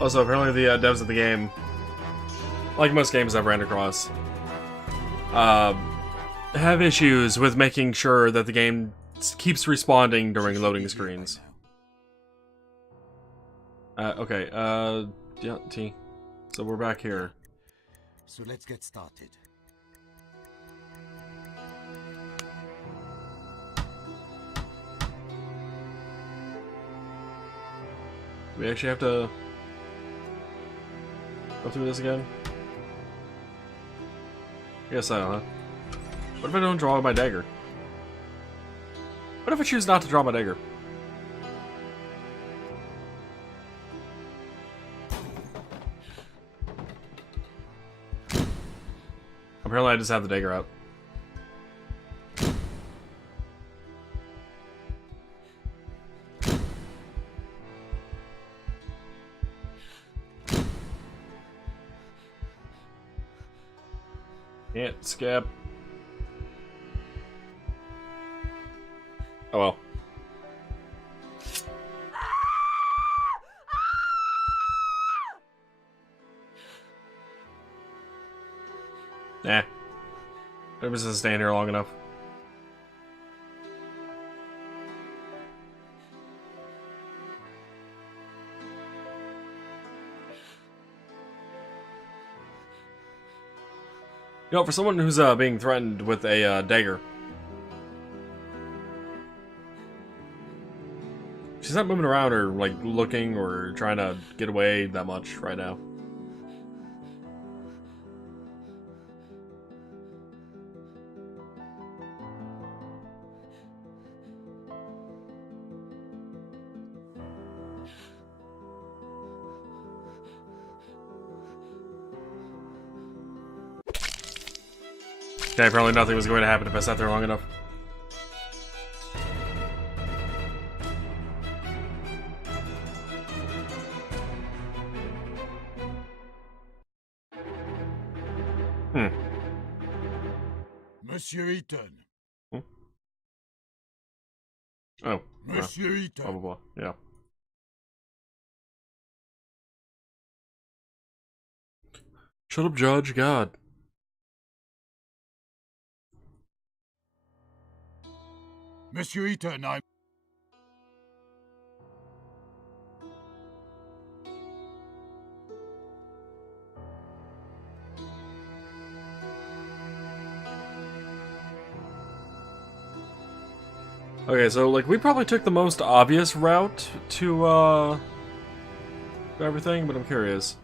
Also, apparently the devs of the game, like most games I've ran across, have issues with making sure that the game keeps responding during loading screens. Okay, yeah, T. So we're back here. So let's get started. Do we actually have to go through this again? I guess so, huh? What if I don't draw my dagger? What if I choose not to draw my dagger? Apparently I just have the dagger out. Can't skip. Oh well. Nah. Maybe just staying here long enough. You know, for someone who's being threatened with a dagger, she's not moving around or like looking or trying to get away that much right now. Okay, apparently nothing was going to happen if I sat there long enough. Monsieur Ethon. Hmm? Oh. Monsieur Ethon. Blah, blah, blah. Yeah. Shut up, Judge. God. Monsieur Ethon, I'm... Okay, so, like, we probably took the most obvious route to everything, but I'm curious.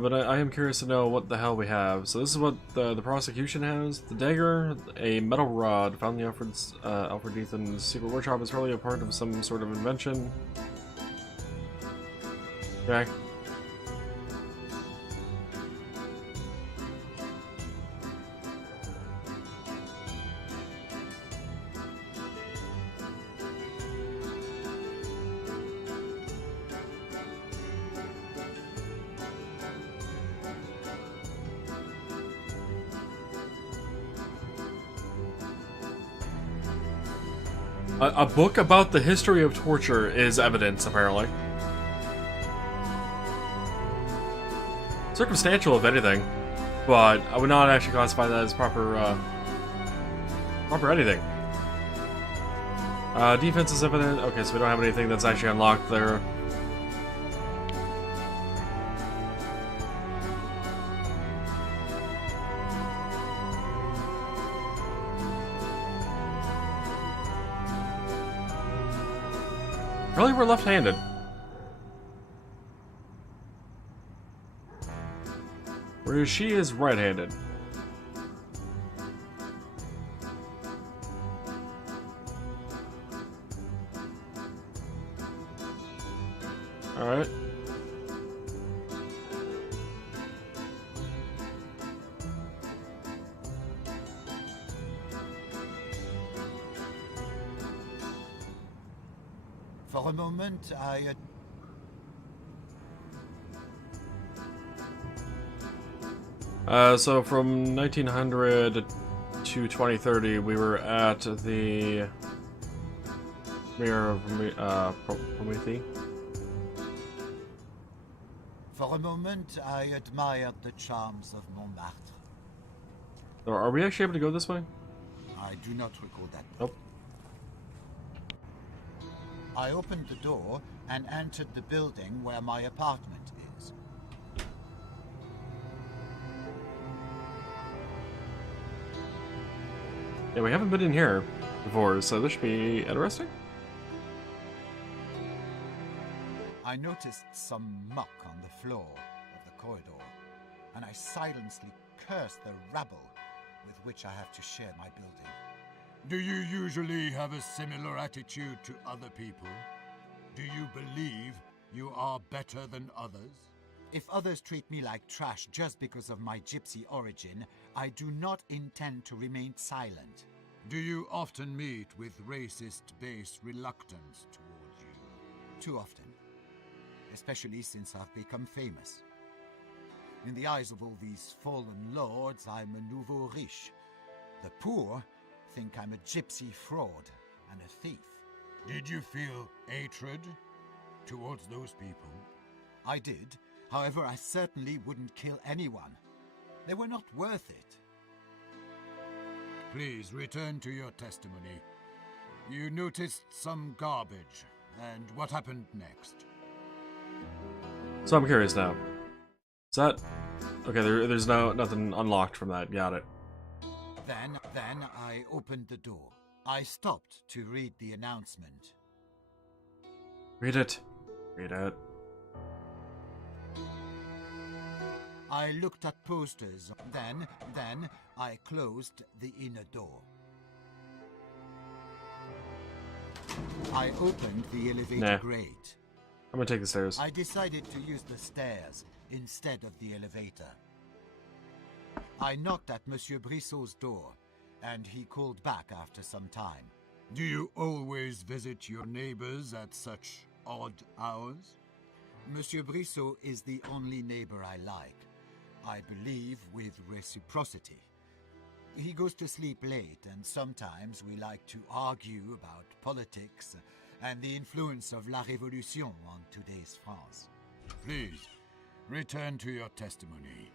But I am curious to know what the hell we have. So this is what the prosecution has. The dagger, a metal rod found in the Alfred Ethon's secret workshop is probably a part of some sort of invention. Okay. A book about the history of torture is evidence, apparently. Circumstantial, if anything, but I would not actually classify that as proper anything. Defense is evident. Okay, so we don't have anything that's actually unlocked there. Really, we're left-handed. Whereas she is right-handed. Alright. For a moment, I... So from 1900 to 2030, we were at the Mirror of Prometheus. For a moment, I admired the charms of Montmartre. Are we actually able to go this way? I do not recall that. Nope. I opened the door and entered the building where my apartment is. Yeah, we haven't been in here before, so this should be interesting. I noticed some muck on the floor of the corridor, and I silently cursed the rabble with which I have to share my building. Do you usually have a similar attitude to other people? Do you believe you are better than others? If others treat me like trash just because of my gypsy origin, I do not intend to remain silent. Do you often meet with racist-based reluctance toward you? Too often. Especially since I've become famous. In the eyes of all these fallen lords, I'm a nouveau riche. The poor think I'm a gypsy fraud and a thief. Did you feel hatred towards those people? I did. However, I certainly wouldn't kill anyone. They were not worth it. Please return to your testimony. You noticed some garbage, and what happened next? So I'm curious now. Is that... Okay, there's nothing unlocked from that. Got it. Then I opened the door. I stopped to read the announcement. Read it. Read it. I looked at posters. Then I closed the inner door. I opened the elevator grate. I'm gonna take the stairs. I decided to use the stairs instead of the elevator. I knocked at Monsieur Brissot's door, and he called back after some time. Do you always visit your neighbors at such odd hours? Monsieur Brissot is the only neighbor I like. I believe with reciprocity. He goes to sleep late, and sometimes we like to argue about politics and the influence of La Révolution on today's France. Please, return to your testimony.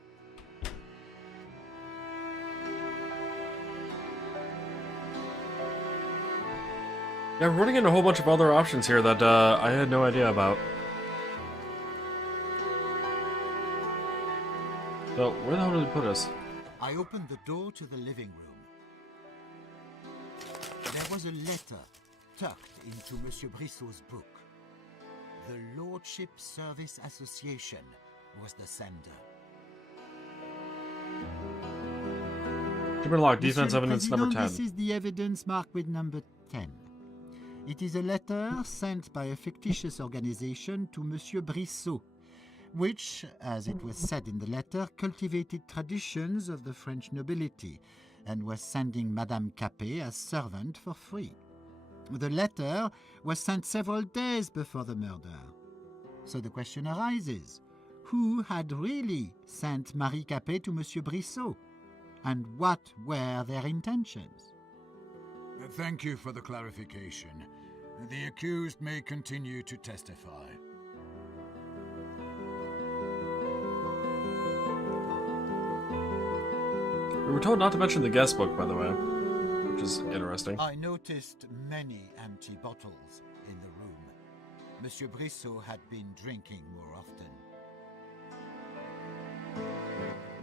Yeah, we're running into a whole bunch of other options here that I had no idea about. So, where the hell did it put us? I opened the door to the living room. There was a letter tucked into Monsieur Brissot's book. The Lordship Service Association was the sender. Human log, defense evidence number 10. This is the evidence marked with number 10. It is a letter sent by a fictitious organization to Monsieur Brissot, which, as it was said in the letter, cultivated traditions of the French nobility and was sending Madame Capet as servant for free. The letter was sent several days before the murder. So the question arises, who had really sent Marie Capet to Monsieur Brissot? And what were their intentions? Thank you for the clarification. The accused may continue to testify. We were told not to mention the guest book, by the way, which is interesting. I noticed many empty bottles in the room. Monsieur Brissot had been drinking more often.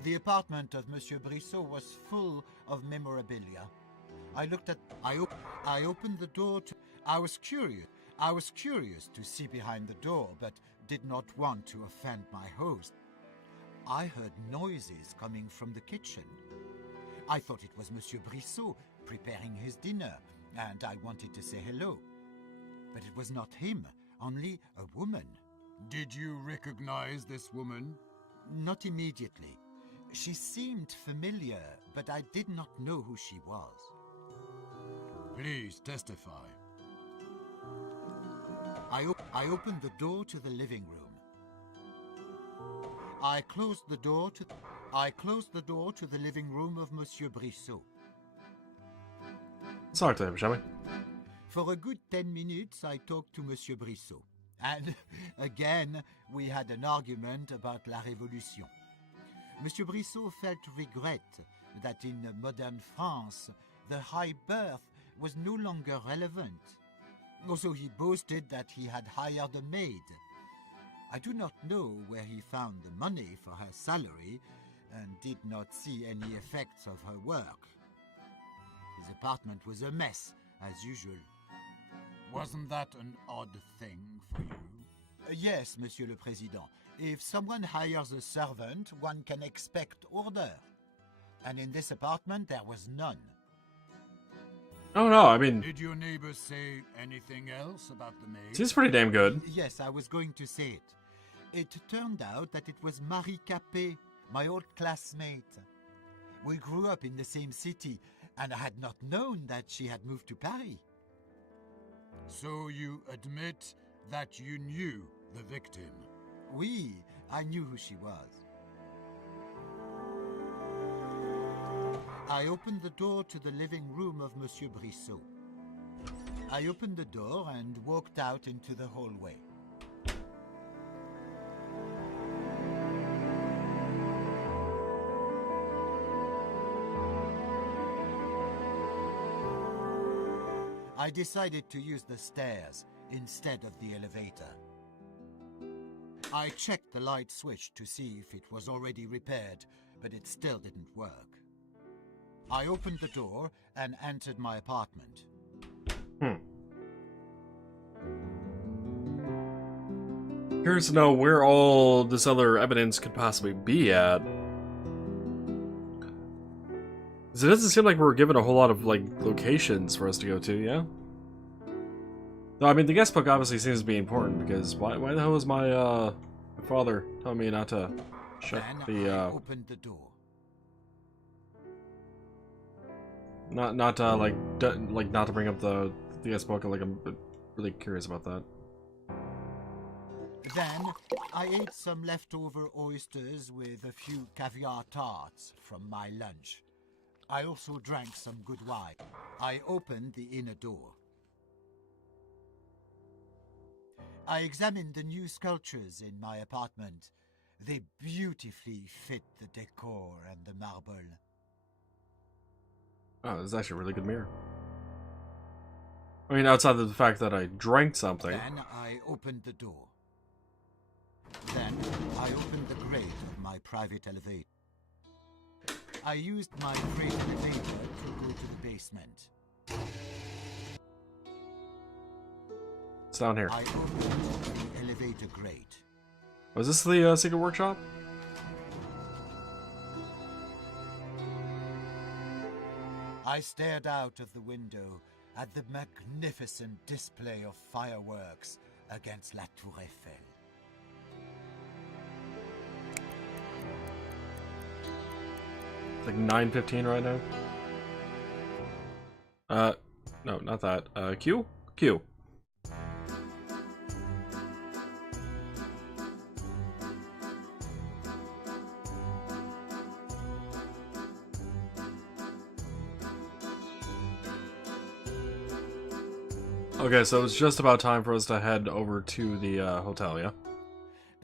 The apartment of Monsieur Brissot was full of memorabilia. I opened the door to... I was curious to see behind the door, but did not want to offend my host. I heard noises coming from the kitchen. I thought it was Monsieur Brissot preparing his dinner, and I wanted to say hello. But it was not him, only a woman. Did you recognize this woman? Not immediately. She seemed familiar, but I did not know who she was. Please testify. I opened the door to the living room. I closed the door to the living room of Monsieur Brissot. Let's talk to him, shall we? For a good 10 minutes, I talked to Monsieur Brissot. And again, we had an argument about La Révolution. Monsieur Brissot felt regret that in modern France, the high birth was no longer relevant. Also, he boasted that he had hired a maid. I do not know where he found the money for her salary and did not see any effects of her work. His apartment was a mess, as usual. Wasn't that an odd thing for you? Yes, Monsieur le Président. If someone hires a servant, one can expect order. And in this apartment, there was none. Oh no, I mean... Did your neighbor say anything else about the maid? Seems pretty damn good. Yes, I was going to say it. It turned out that it was Marie Capet, my old classmate. We grew up in the same city, and I had not known that she had moved to Paris. So you admit that you knew the victim? Oui, I knew who she was. I opened the door to the living room of Monsieur Brissot. I opened the door and walked out into the hallway. I decided to use the stairs instead of the elevator. I checked the light switch to see if it was already repaired, but it still didn't work. I opened the door and entered my apartment. Curious to know where all this other evidence could possibly be at. 'Cause it doesn't seem like we're given a whole lot of, like, locations for us to go to, yeah? No, I mean, the guest book obviously seems to be important, because why the hell is my father telling me not to shut Then I opened the door. Not not to bring up the guest book, like, I'm really curious about that. Then I ate some leftover oysters with a few caviar tarts from my lunch. I also drank some good wine. I opened the inner door. I examined the new sculptures in my apartment. They beautifully fit the decor and the marble. Oh, this is actually a really good mirror. I mean, outside of the fact that I drank something. Then I opened the door. Then I opened the grate of my private elevator. I used my freight elevator to go to the basement. It's down here. I opened the elevator grate. Was this the secret workshop? I stared out of the window at the magnificent display of fireworks against La Tour Eiffel. It's like 9:15 right now. No, not that. Q? Q. Okay, so it's just about time for us to head over to the hotel, yeah?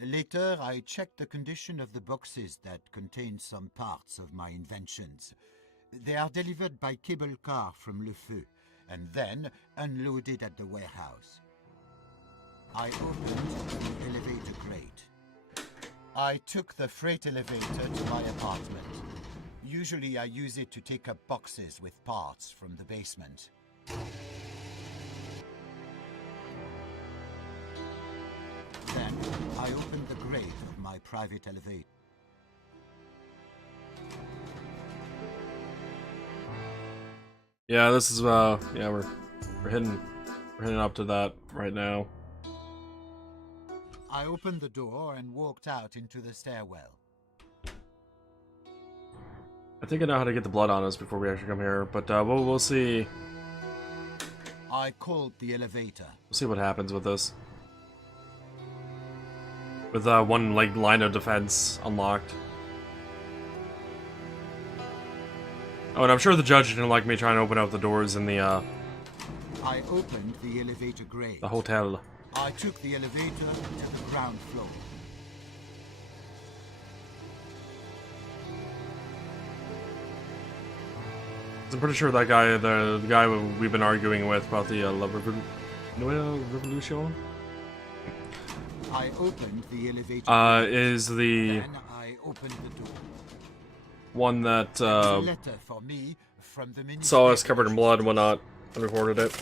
Later, I checked the condition of the boxes that contain some parts of my inventions. They are delivered by cable car from Le Feu, and then unloaded at the warehouse. I opened the elevator grate. I took the freight elevator to my apartment. Usually I use it to take up boxes with parts from the basement. Then I opened the grate of my private elevator. Yeah, this is yeah, we're heading up to that right now. I opened the door and walked out into the stairwell. I think I know how to get the blood on us before we actually come here, but we'll see. I called the elevator. We'll see what happens with this. With one line of defense unlocked. Oh, and I'm sure the judge didn't like me trying to open up the doors in the I opened the elevator grate. hotel. I took the elevator to the ground floor. I'm pretty sure that guy, the guy we've been arguing with about the La Revolution, I opened the elevator. is the Then I opened the door. one that A letter for me from the minister. saw us covered in blood and whatnot and recorded it.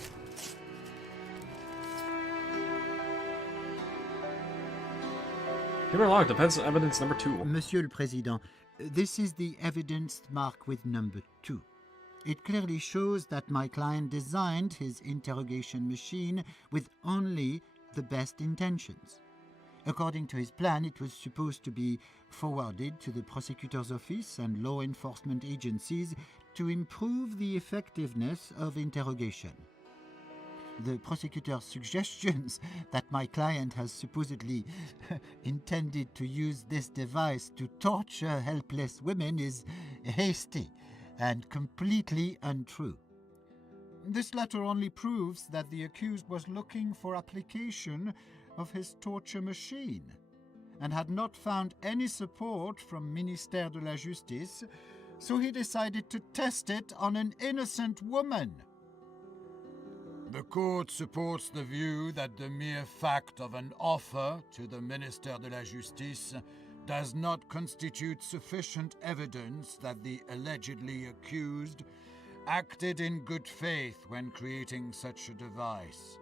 Camera locked. Defense evidence number 2. Monsieur le Président, this is the evidence marked with number 2. It clearly shows that my client designed his interrogation machine with only the best intentions. According to his plan, it was supposed to be forwarded to the prosecutor's office and law enforcement agencies to improve the effectiveness of interrogation. The prosecutor's suggestions that my client has supposedly intended to use this device to torture helpless women is hasty and completely untrue. This letter only proves that the accused was looking for application of his torture machine and had not found any support from Ministère de la Justice, so he decided to test it on an innocent woman. The court supports the view that the mere fact of an offer to the Ministère de la Justice does not constitute sufficient evidence that the allegedly accused acted in good faith when creating such a device.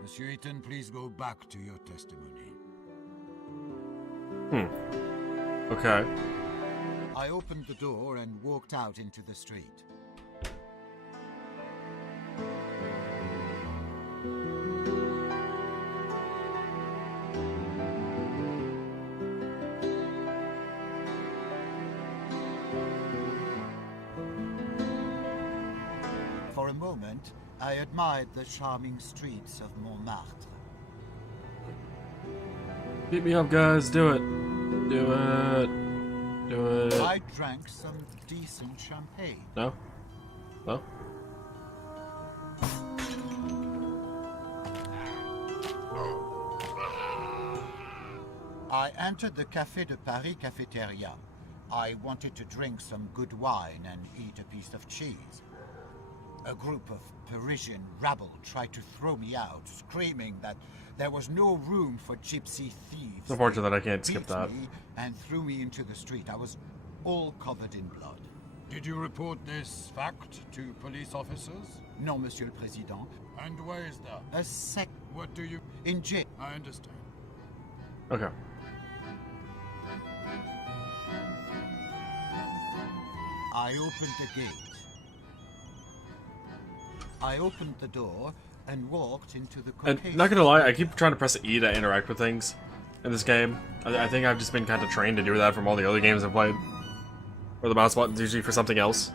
Monsieur Ethon, please go back to your testimony. Okay. I opened the door and walked out into the street. For a moment, I admired the charming streets of Montmartre. Beat me up, guys. Do it. Do it. Do it. I drank some decent champagne. No? No? I entered the Café de Paris cafeteria. I wanted to drink some good wine and eat a piece of cheese. A group of Parisian rabble tried to throw me out, screaming that there was no room for gypsy thieves. It's unfortunate that I can't skip Beat that. me and threw me into the street. I was all covered in blood. Did you report this fact to police officers? Non, Monsieur le Président. And where is that? A sec What do you... in jail. I understand. Okay. I opened the gate. I opened the door and walked into the And Caucasian. not gonna lie, I keep trying to press E to interact with things in this game. I think I've just been kind of trained to do that from all the other games I've played. Where the mouse button's usually for something else.